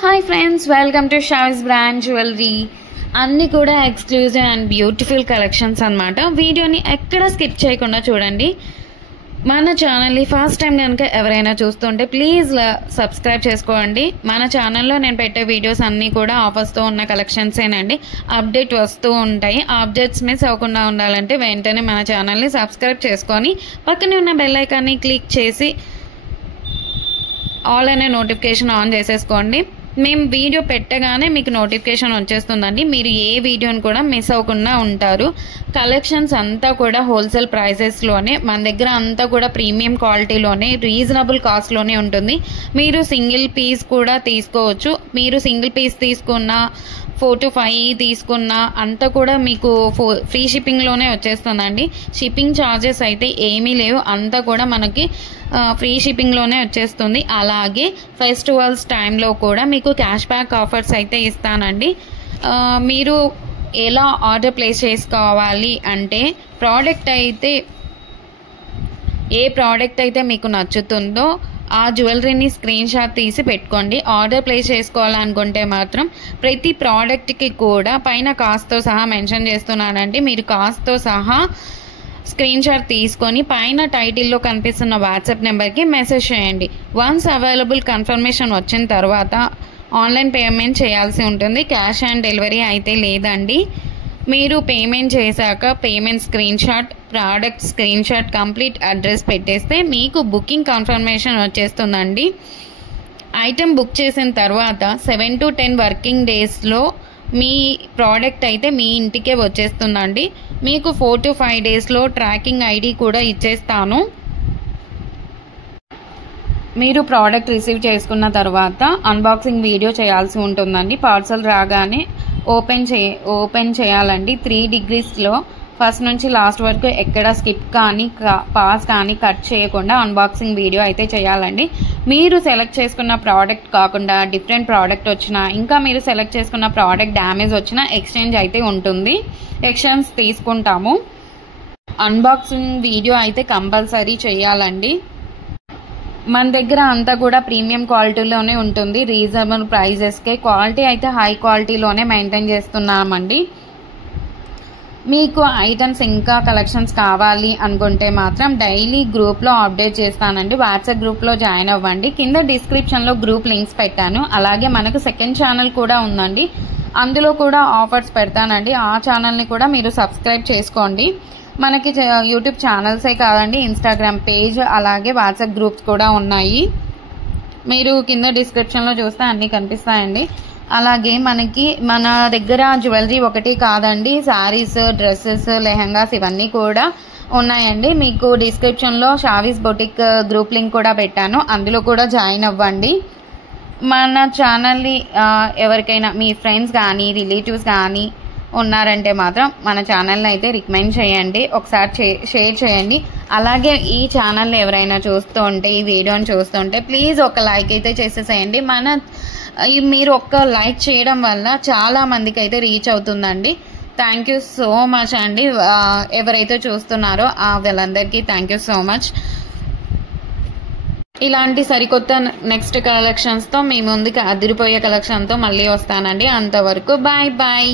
Hi friends, welcome to Shavis brand jewellery. అన్నీ కూడా exclusive and beautiful collections అన్నమాట. వీడియోని ఎక్కడ స్కిప్ చేయకుండా చూడండి. మన ఛానల్ని ఫస్ట్ టైం కనుక ఎవరైనా చూస్తుంటే ప్లీజ్ సబ్స్క్రైబ్ చేసుకోండి. మన ఛానల్లో నేను పెట్టే వీడియోస్ అన్నీ కూడా ఆఫర్స్తో ఉన్న కలెక్షన్సేనండి. అప్డేట్ వస్తూ ఉంటాయి. ఆ అప్డేట్స్ మిస్ అవ్వకుండా ఉండాలంటే వెంటనే మన ఛానల్ని సబ్స్క్రైబ్ చేసుకొని పక్కనే ఉన్న బెల్ ఐకాన్ని క్లిక్ చేసి ఆల్ అనే నోటిఫికేషన్ ఆన్ చేసేసుకోండి. మేము వీడియో పెట్టగానే మీకు నోటిఫికేషన్ వచ్చేస్తుందండి. మీరు ఏ వీడియోని కూడా మిస్ అవ్వకుండా ఉంటారు. కలెక్షన్స్ అంతా కూడా హోల్సేల్ ప్రైసెస్లోనే, మన దగ్గర అంతా కూడా ప్రీమియం క్వాలిటీలోనే, రీజనబుల్ కాస్ట్లోనే ఉంటుంది. మీరు సింగిల్ పీస్ కూడా తీసుకోవచ్చు. మీరు సింగిల్ పీస్ తీసుకున్న 4 to 5 తీసుకున్న అంతా కూడా మీకు ఫ్రీ షిప్పింగ్లోనే వచ్చేస్తుందండి. షిప్పింగ్ ఛార్జెస్ అయితే ఏమీ లేవు, అంతా కూడా మనకి ఫ్రీ షిప్పింగ్లోనే వచ్చేస్తుంది. అలాగే ఫెస్టివల్స్ టైంలో కూడా మీకు క్యాష్ బ్యాక్ ఆఫర్స్ అయితే ఇస్తానండి. మీరు ఎలా ఆర్డర్ ప్లేస్ చేసుకోవాలి అంటే, ఏ ప్రోడక్ట్ అయితే మీకు నచ్చుతుందో ఆ జ్యువెలరీని స్క్రీన్ షాట్ తీసి పెట్టుకోండి. ఆర్డర్ ప్లేస్ చేసుకోవాలనుకుంటే మాత్రం ప్రతి ప్రోడక్ట్కి కూడా పైన కాస్ట్తో సహా మెన్షన్ చేస్తున్నానండి. మీరు కాస్ట్తో సహా స్క్రీన్ షాట్ తీసుకొని పైన టైటిల్లో కనిపిస్తున్న వాట్సాప్ నెంబర్కి మెసేజ్ చేయండి. వన్స్ అవైలబుల్ కన్ఫర్మేషన్ వచ్చిన తర్వాత ఆన్లైన్ పేమెంట్ చేయాల్సి ఉంటుంది. క్యాష్ ఆన్ డెలివరీ అయితే లేదండి. మీరు పేమెంట్ చేశాక payment screen shot, product screen shot, complete address పెట్టేస్తే మీకు బుకింగ్ కన్ఫర్మేషన్ వచ్చేస్తుందండి. ఐటెం బుక్ చేసిన తర్వాత 7 to 10 వర్కింగ్ డేస్లో మీ ప్రోడక్ట్ అయితే మీ ఇంటికే వచ్చేస్తుందండి. మీకు 4 to 5 డేస్లో ట్రాకింగ్ ఐడి కూడా ఇచ్చేస్తాను. మీరు ప్రోడక్ట్ రిసీవ్ చేసుకున్న తర్వాత అన్బాక్సింగ్ వీడియో చేయాల్సి ఉంటుందండి. పార్సల్ రాగానే ఓపెన్ చేయాలండి. 3 degreesలో ఫస్ట్ నుంచి లాస్ట్ వరకు ఎక్కడ స్కిప్ కానీ పాస్ కానీ కట్ చేయకుండా అన్బాక్సింగ్ వీడియో అయితే చేయాలండి. మీరు సెలెక్ట్ చేసుకున్న ప్రోడక్ట్ కాకుండా డిఫరెంట్ ప్రోడక్ట్ వచ్చినా, ఇంకా మీరు సెలెక్ట్ చేసుకున్న ప్రోడక్ట్ డ్యామేజ్ వచ్చినా ఎక్స్చేంజ్ అయితే ఉంటుంది. ఎక్స్చేంజ్ తీసుకుంటాము. అన్బాక్సింగ్ వీడియో అయితే కంపల్సరీ చేయాలండి. మన దగ్గర అంతా కూడా ప్రీమియం క్వాలిటీలోనే ఉంటుంది. రీజనబుల్ ప్రైజెస్కే క్వాలిటీ అయితే హై క్వాలిటీలోనే మెయింటైన్ చేస్తున్నామండి. మీకు ఐటమ్స్ ఇంకా కలెక్షన్స్ కావాలి అనుకుంటే మాత్రం డైలీ గ్రూప్లో అప్డేట్ చేస్తానండి. వాట్సాప్ గ్రూప్లో జాయిన్ అవ్వండి. కింద డిస్క్రిప్షన్లో గ్రూప్ లింక్స్ పెట్టాను. అలాగే మనకు సెకండ్ ఛానల్ కూడా ఉందండి. అందులో కూడా ఆఫర్స్ పెడతానండి. ఆ ఛానల్ని కూడా మీరు సబ్స్క్రైబ్ చేసుకోండి. మనకి యూట్యూబ్ ఛానల్సే కాదండి, ఇన్స్టాగ్రామ్ పేజ్ అలాగే వాట్సాప్ గ్రూప్స్ కూడా ఉన్నాయి. మీరు కింద డిస్క్రిప్షన్లో చూస్తే అన్నీ కనిపిస్తాయండి. అలాగే మన దగ్గర జ్యువెలరీ ఒకటి కాదండి, శారీస్, డ్రెస్సెస్, లెహంగాస్ ఇవన్నీ కూడా ఉన్నాయండి. మీకు డిస్క్రిప్షన్లో షావిస్ బొటిక్ గ్రూప్ లింక్ కూడా పెట్టాను. అందులో కూడా జాయిన్ అవ్వండి. మన ఛానల్ని ఎవరికైనా మీ ఫ్రెండ్స్ కానీ రిలేటివ్స్ కానీ ఉన్నారంటే మాత్రం మన ఛానల్ని అయితే రికమెండ్ చేయండి. ఒకసారి షేర్ చేయండి. అలాగే ఈ ఛానల్ని ఎవరైనా చూస్తుంటే, ఈ వీడియోని చూస్తుంటే ప్లీజ్ ఒక లైక్ అయితే చేసేసేయండి. మీరు ఒక్క లైక్ చేయడం వల్ల చాలా మందికి అయితే రీచ్ అవుతుందండి. థ్యాంక్ యూ సో మచ్ అండి. ఎవరైతే చూస్తున్నారో వాళ్ళందరికీ థ్యాంక్ యూ సో మచ్. ఇలాంటి సరికొత్త నెక్స్ట్ కలెక్షన్స్తో మీ ముందుకి అదిరిపోయే కలెక్షన్తో మళ్ళీ వస్తానండి. అంతవరకు బాయ్ బాయ్.